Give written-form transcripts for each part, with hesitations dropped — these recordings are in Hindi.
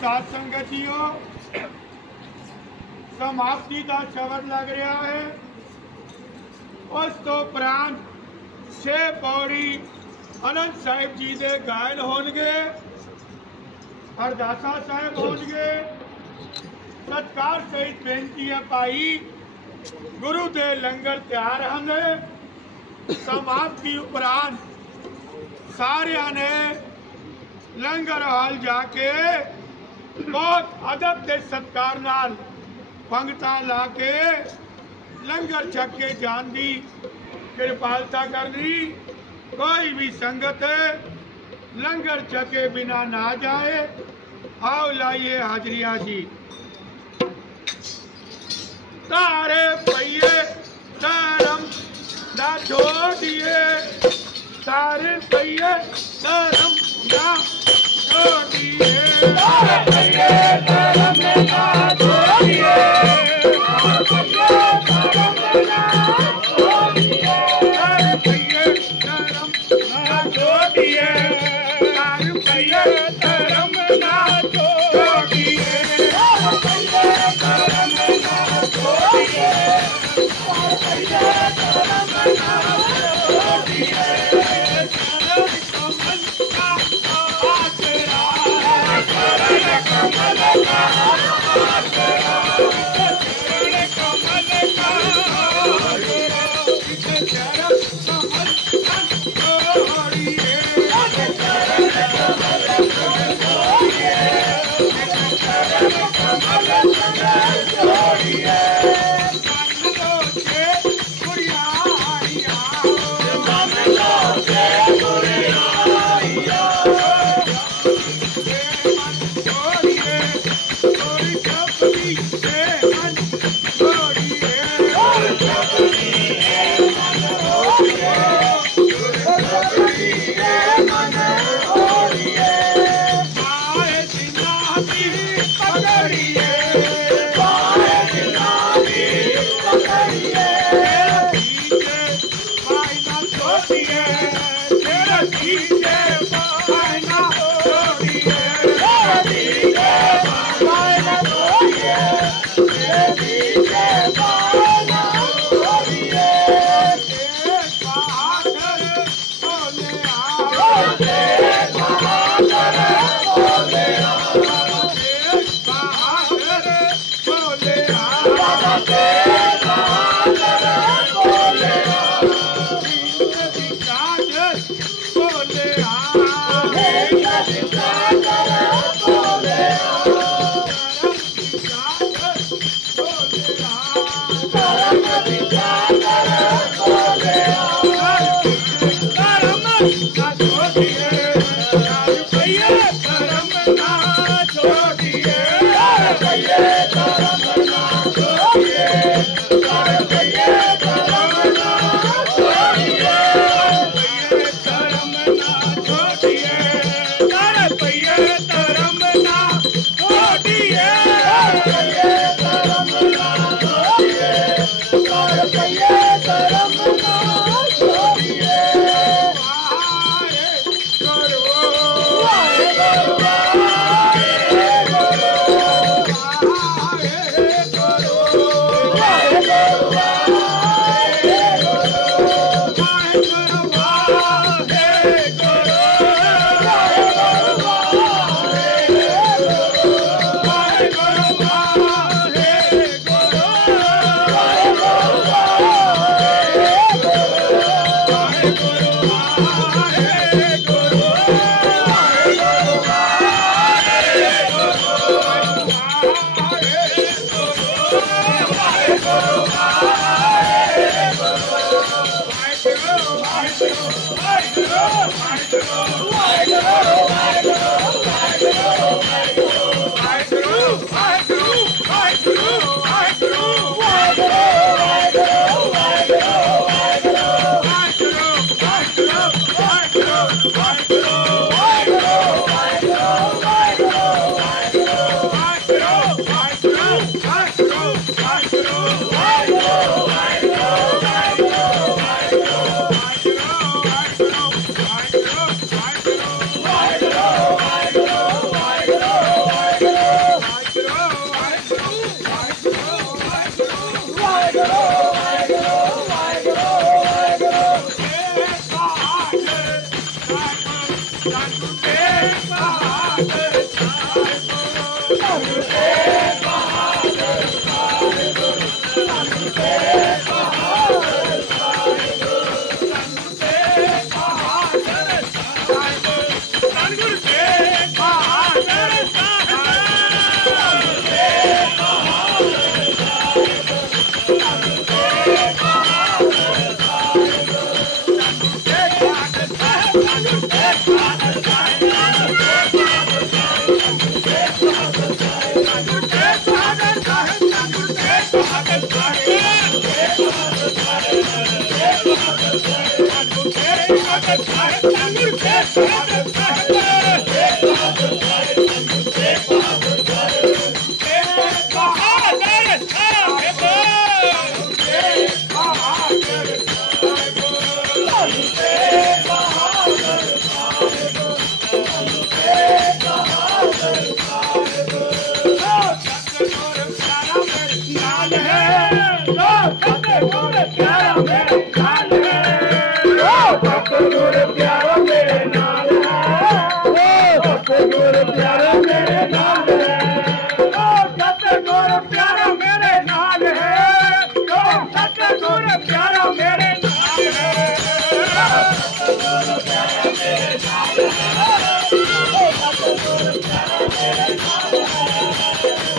साध संगतियों समाप्ति का शब्द लग रहा है। उस तो उपरांत 6 पौड़ी आनंद साहिब जी दे गायन होंगे, अरदासा साहिब होंगे। सत्कार सहित बेनती है भाई गुरु दे लंगर तैयार होंगे। समाप्ति उपरांत सारिया ने लंगर हाल जाके बहुत अदब के सत्कार नाल पंगता ला के लंगर छक के जान दी कृपालता करनी। कोई भी संगत लंगर छके बिना ना जाए। आओ लाइए हाजरिया जी। तारे पहिए धर्म ना छोड़िए, तारे पहिए धर्म ना छोड़िए, तारे पहिए धर्म ना छोड़िए, तारे पहिए धर्म ना छोड़िए, तारे पहिए धर्म ना छोड़िए, तारे पहिए धर्म ना छोड़िए,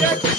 ये